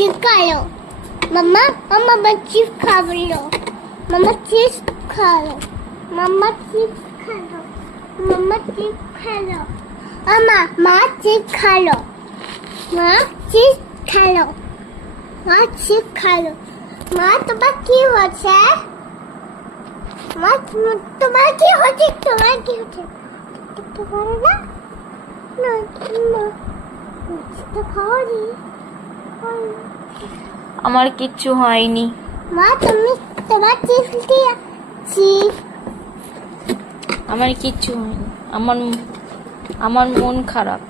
Chips খালো মাম্মা মাম্মা chips খাবলো মাম্মা chips খালো মাম্মা chips খালো মাম্মা চিপস খালো মা চিপস খালো মা চিপস খালো মা চিপস খালো মা তোমার কি হচ্ছে মা তোমার কি হচ্ছে তোমার না না তো খাওনি আমার কিচ্ছু হয়নি। মা তুমি তোমার চিপস দিয়ে চিপস আমার কিচ্ছু হয়নি। আমার মন খারাপ।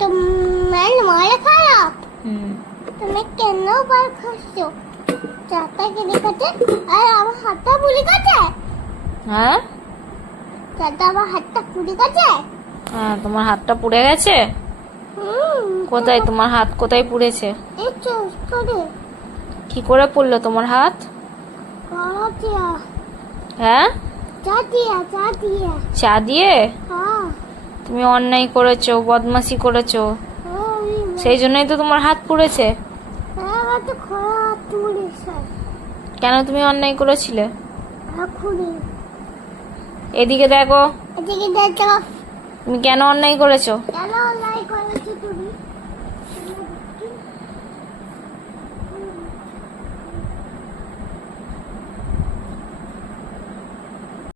তোমার মন খারাপ হুম। তুমি কেন বার খাচ্ছো চাটা কেটে কাটে আর আমার হাতটা পুড়ে গেছে হ্যাঁ চাটা আমার হাতটা পুড়ে গেছে হ্যাঁ, তোমার হাতটা পুড়ে গেছে? কোথায় তোমার হাত কোথায় পুড়েছে? এই তো করে কি করে পড়লো তোমার হাত? করাতিয়া হ্যাঁ, চা দিয়া চা দিয়ে? হ্যাঁ তুমি অন্যায় করেছো, বদমাশি করেছো, সেই জন্যই তো তোমার হাত পুড়েছে। আমার তো খরা হাত পুড়েছে কেন তুমি অন্যায় করেছিলে? এখনই এদিকে দেখো, এদিকে দেখো তুমি কেন অন্যায় করেছো? কেন লাই করেছো তুমি